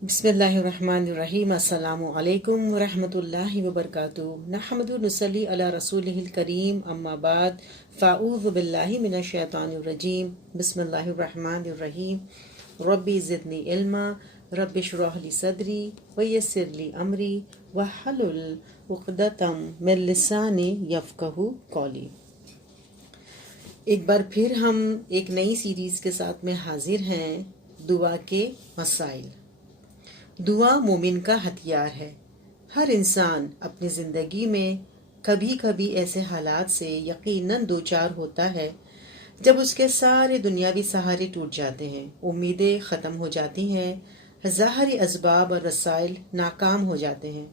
बिस्मिल्लाहिर्रहमानिर्रहीम। अस्सलामु अलैकुम वरहमतुल्लाहि वबरकातुहू। नहमदु नुसल्ली अला रसूलिहिल करीम, अम्मा बाद, फ़अऊज़ु बिल्लाहि मिनश शैतानिर रजीम। बिस्मिल्लाहिर्रहमानिर्रहीम। रब्बी ज़िदनी इल्मा, रब्बि इश्रह ली सदरी वयस्सिर ली अमरी वहलुल उक़दतम मिन लिसानी यफ़क़हू क़ौली। एक बार फिर हम एक नई सीरीज़ के साथ में हाजिर हैं, दुआ के मसाइल। दुआ मोमिन का हथियार है। हर इंसान अपनी ज़िंदगी में कभी कभी ऐसे हालात से यकीनन दो चार होता है जब उसके सारे दुनियावी सहारे टूट जाते हैं, उम्मीदें ख़त्म हो जाती हैं, ज़ाहरी असबाब और रसाइल नाकाम हो जाते हैं,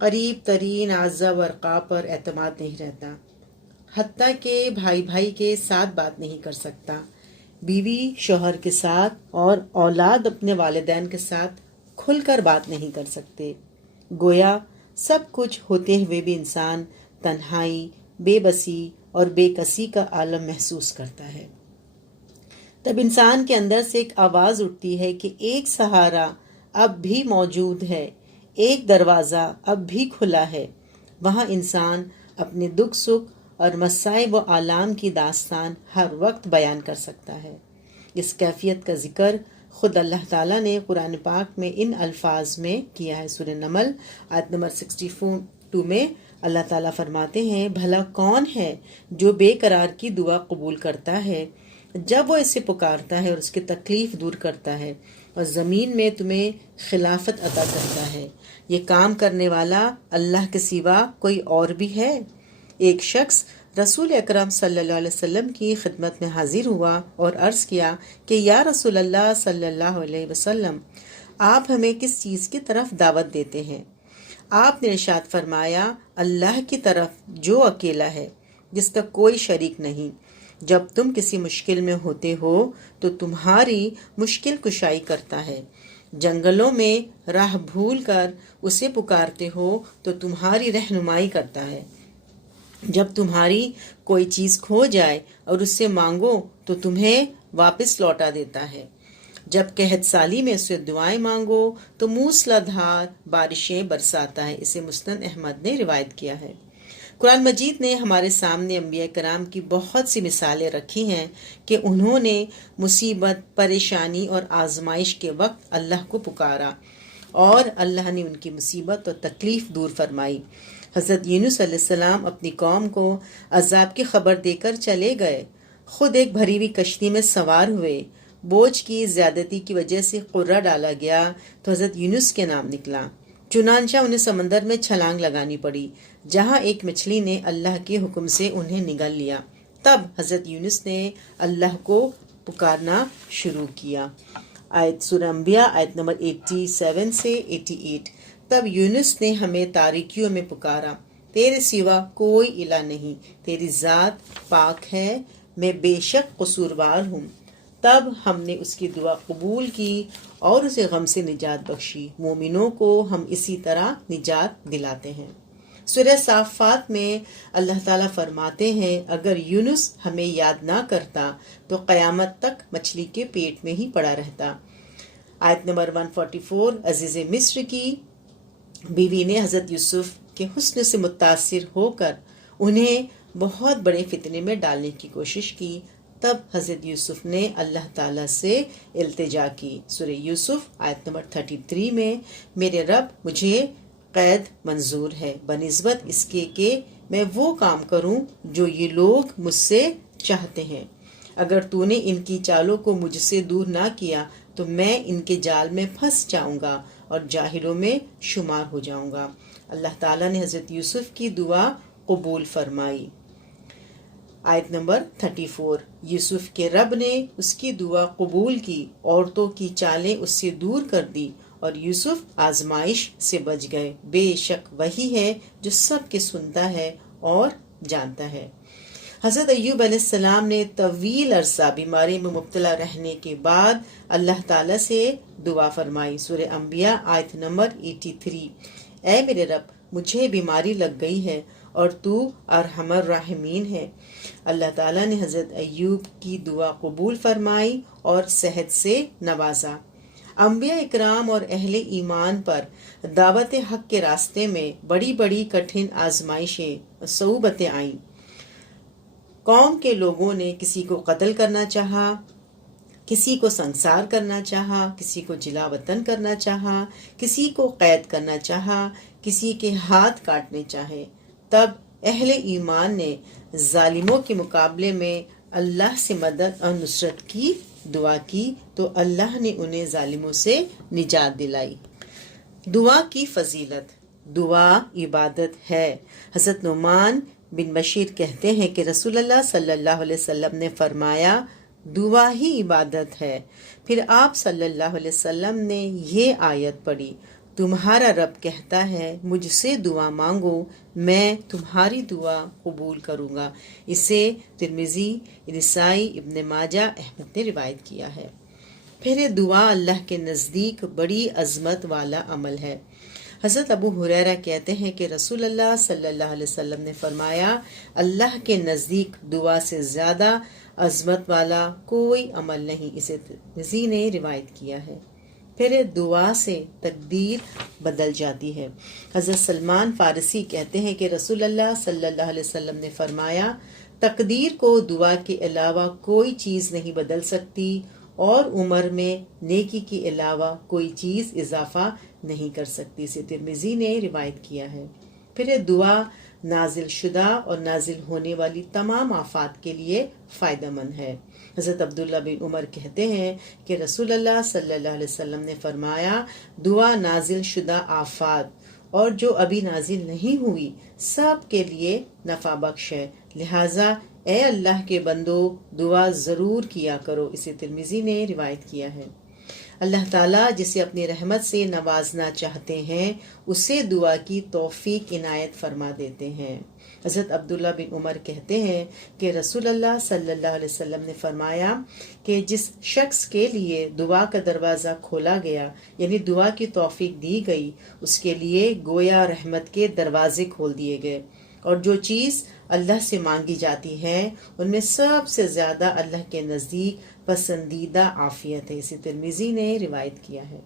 करीब तरीन आज़ा व अरक़ा पर एतमाद नहीं रहता, हत्ता के भाई भाई के साथ बात नहीं कर सकता, बीवी शोहर के साथ और औलाद अपने वालिदैन के साथ खुलकर बात नहीं कर सकते। गोया सब कुछ होते हुए भी इंसान तन्हाई, बेबसी और बेकसी का आलम महसूस करता है। तब इंसान के अंदर से एक आवाज़ उठती है कि एक सहारा अब भी मौजूद है, एक दरवाज़ा अब भी खुला है। वहाँ इंसान अपने दुख सुख और मसाइब व आलाम की दास्तान हर वक्त बयान कर सकता है। इस कैफियत का जिक्र खुद अल्लाह ताला ने कुरान पाक में इन अल्फाज में किया है। सूरह नमल आयत नंबर 62 में अल्लाह ताला फरमाते हैं, भला कौन है जो बेकरार की दुआ कबूल करता है जब वो इसे पुकारता है और उसकी तकलीफ दूर करता है और ज़मीन में तुम्हें खिलाफत अता करता है। ये काम करने वाला अल्लाह के सिवा कोई और भी है। एक शख्स रसूल अकरम सल्लल्लाहु अलैहि वसल्लम की खिदमत में हाजिर हुआ और अर्ज़ किया कि या रसूल अल्लाह सल्लल्लाहु अलैहि वसल्लम, आप हमें किस चीज़ की तरफ दावत देते हैं? आपने इरशाद फरमाया, अल्लाह की तरफ जो अकेला है, जिसका कोई शरीक नहीं। जब तुम किसी मुश्किल में होते हो तो तुम्हारी मुश्किल कुशाई करता है। जंगलों में राह भूल कर उसे पुकारते हो तो तुम्हारी रहनुमाई करता है। जब तुम्हारी कोई चीज़ खो जाए और उससे मांगो तो तुम्हें वापस लौटा देता है। जब कहत साली में उससे दुआएं मांगो तो मूसलाधार बारिशें बरसाता है। इसे मुस्नद अहमद ने रिवायत किया है। कुरान मजीद ने हमारे सामने अंबिया कराम की बहुत सी मिसालें रखी हैं कि उन्होंने मुसीबत, परेशानी और आजमाइश के वक्त अल्लाह को पुकारा और अल्लाह ने उनकी मुसीबत और तकलीफ दूर फरमाई। हज़रत यूनुस अलैहिस्सलाम अपनी कौम को अजाब की खबर देकर चले गए। खुद एक भरी हुई कश्ती में सवार हुए। बोझ की ज्यादती की वजह से कुर्रा डाला गया तो हज़रत यूनुस के नाम निकला। चुनांचा उन्हें समंदर में छलांग लगानी पड़ी, जहां एक मछली ने अल्लाह के हुक्म से उन्हें निगल लिया। तब हज़रत यूनुस ने अल्लाह को पुकारना शुरू किया। आयत सूरह अंबिया आयत नंबर 87 से 88। तब यूनुस ने हमें तारीकियों में पुकारा, तेरे सिवा कोई इला नहीं, तेरी ज़ात पाक है, मैं बेशक कसूरवार हूँ। तब हमने उसकी दुआ कबूल की और उसे गम से निजात बख्शी। मोमिनों को हम इसी तरह निजात दिलाते हैं। सूरह साफ़ात में अल्लाह ताला फरमाते हैं, अगर यूनुस हमें याद ना करता तो क़यामत तक मछली के पेट में ही पड़ा रहता। आयत नंबर 144। अजीज़ मिस्र की बीवी ने हज़रत यूसुफ के हुस्न से मुतासिर होकर उन्हें बहुत बड़े फितने में डालने की कोशिश की। तब हज़रत यूसुफ ने अल्लाह ताला से इल्तिजा की। सूरह यूसुफ आयत नंबर 33 में, मेरे रब, मुझे कैद मंजूर है बनिस्बत इसके कि मैं वो काम करूं जो ये लोग मुझसे चाहते हैं। अगर तूने इनकी चालों को मुझसे दूर ना किया तो मैं इनके जाल में फंस जाऊंगा और जाहिलों में शुमार हो जाऊंगा। अल्लाह ताला ने हज़रत यूसुफ की दुआ कबूल फरमाई। आयत नंबर 34। यूसुफ के रब ने उसकी दुआ कबूल की, औरतों की चालें उससे दूर कर दी और यूसुफ आजमाइश से बच गए। बेशक वही है जो सब के सुनता है और जानता है। हज़रत अय्यूब अलैहिस्सलाम ने तवील अरसा बीमारी में मुब्तला रहने के बाद अल्लाह ताला से दुआ फरमाई। सूरह अंबिया आयत नंबर 83। ऐ मेरे रब, मुझे बीमारी लग गई है और तू अरहमर राहिमीन है। अल्लाह ताला ने हज़रत अय्यूब की दुआ कबूल फरमाई और सेहत से नवाजा। انبیاء اکرام اور اہل ایمان پر دعوت حق کے راستے میں بڑی بڑی کٹھن آزمائشیں صعوبتیں آئیں۔ قوم کے لوگوں نے کسی کو قتل کرنا چاہا، کسی کو سنسار کرنا چاہا، کسی کو جلا وطن کرنا چاہا، کسی کو قید کرنا چاہا، کسی کے ہاتھ کاٹنے چاہے۔ تب اہل ایمان نے ظالموں کے مقابلے میں اللہ سے مدد اور نصرت کی دعا کی تو اللہ نے انہیں ظالموں سے نجات دلائی۔ دعا کی فضیلت۔ دعا عبادت ہے۔ حضرت نعمان بن بشیر کہتے ہیں کہ رسول اللہ صلی اللہ علیہ وسلم نے فرمایا دعا ہی عبادت ہے۔ پھر آپ صلی اللہ علیہ وسلم نے یہ آیت پڑھی، تمہارا رب کہتا ہے مجھ سے دعا مانگو میں تمہاری دعا قبول کروں گا۔ اسے ترمذی، نسائی، ابن ماجہ، احمد نے روایت کیا ہے۔ پھر دعا اللہ کے نزدیک بڑی عظمت والا عمل ہے۔ حضرت ابو ہریرہ کہتے ہیں کہ رسول اللہ صلی اللہ علیہ وسلم نے فرمایا اللہ کے نزدیک دعا سے زیادہ عظمت والا کوئی عمل نہیں۔ اسے ترمذی نے روایت کیا ہے۔ پھر دعا سے تقدیر بدل جاتی ہے۔ حضرت سلمان فارسی کہتے ہیں کہ رسول اللہ صلی اللہ علیہ وسلم نے فرمایا تقدیر کو دعا کے علاوہ کوئی چیز نہیں بدل سکتی اور عمر میں نیکی کے علاوہ کوئی چیز اضافہ نہیں کر سکتی۔ اسے ترمذی نے روایت کیا ہے۔ پھر دعا نازل شدہ اور نازل ہونے والی تمام آفات کے لیے فائدہ مند ہے۔ حضرت عبداللہ بن عمر کہتے ہیں کہ رسول اللہ صلی اللہ علیہ وسلم نے فرمایا دعا نازل شدہ آفات اور جو ابھی نازل نہیں ہوئی سب کے لیے نفع بخش ہے، لہٰذا اے اللہ کے بندو دعا ضرور کیا کرو۔ اسے ترمذی نے روایت کیا ہے۔ اللہ تعالیٰ جسے اپنی رحمت سے نوازنا چاہتے ہیں اسے دعا کی توفیق عنایت فرما دیتے ہیں۔ حضرت عبداللہ بن عمر کہتے ہیں کہ رسول اللہ صلی اللہ علیہ وسلم نے فرمایا کہ جس شخص کے لیے دعا کا دروازہ کھولا گیا یعنی دعا کی توفیق دی گئی اس کے لیے گویا رحمت کے دروازے کھول دیے گئے، اور جو چیز اللہ سے مانگی جاتی ہے ان میں سب سے زیادہ اللہ کے نزدیک پسندیدہ عافیت ہے۔ اسے ترمذی نے روایت کیا ہے۔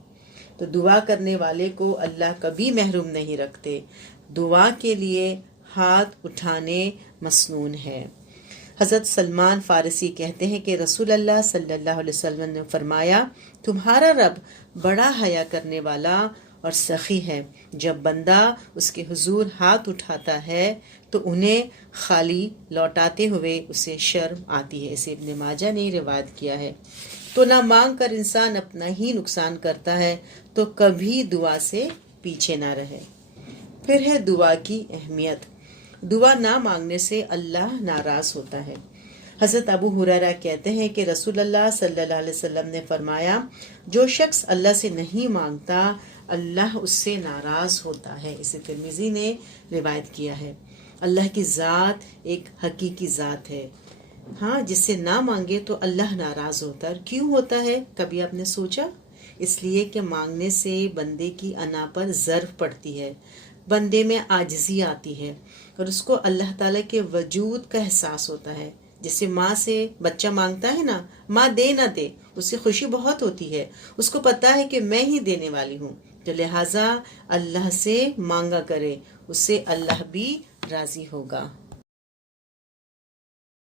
تو دعا کرنے والے کو اللہ کبھی محروم نہیں رکھتے۔ دعا کے لیے ہاتھ اٹھانے مسنون ہے۔ حضرت سلمان فارسی کہتے ہیں کہ رسول اللہ صلی اللہ علیہ وسلم نے فرمایا تمہارا رب بڑا حیا کرنے والا اور سخی ہے، جب بندہ اس کے حضور ہاتھ اٹھاتا ہے تو انہیں خالی لوٹاتے ہوئے اسے شرم آتی ہے۔ اسے ابن ماجہ نے روایت کیا ہے۔ تو نہ مانگ کر انسان اپنا ہی نقصان کرتا ہے تو کبھی دعا سے پیچھے نہ رہے۔ پھر ہے دعا کی اہمیت۔ دعا نہ مانگنے سے اللہ ناراض ہوتا ہے۔ حضرت ابو ہریرہ کہتے ہیں کہ رسول اللہ صلی اللہ علیہ وسلم نے فرمایا جو شخص اللہ سے نہیں مانگتا اللہ اس سے ناراض ہوتا ہے۔ اسے ترمذی نے روایت کیا ہے۔ اللہ کی ذات ایک حقیقی ذات ہے، ہاں جس سے نہ مانگے تو اللہ ناراض ہوتا ہے۔ کیوں ہوتا ہے کبھی آپ نے سوچا؟ اس لیے کہ مانگنے سے بندے کی انا پر ضرب پڑتی ہے، بندے میں عاجزی آتی ہے اور اس کو اللہ تعالیٰ کے وجود کا احساس ہوتا ہے۔ جیسے ماں سے بچہ مانگتا ہے نا، ماں دے نہ دے اسے خوشی بہت ہوتی ہے، اس کو پتا ہے کہ میں ہی دینے والی ہوں، تو لہٰذا اللہ سے مانگا کرے، اس سے اللہ بھی راضی ہوگا۔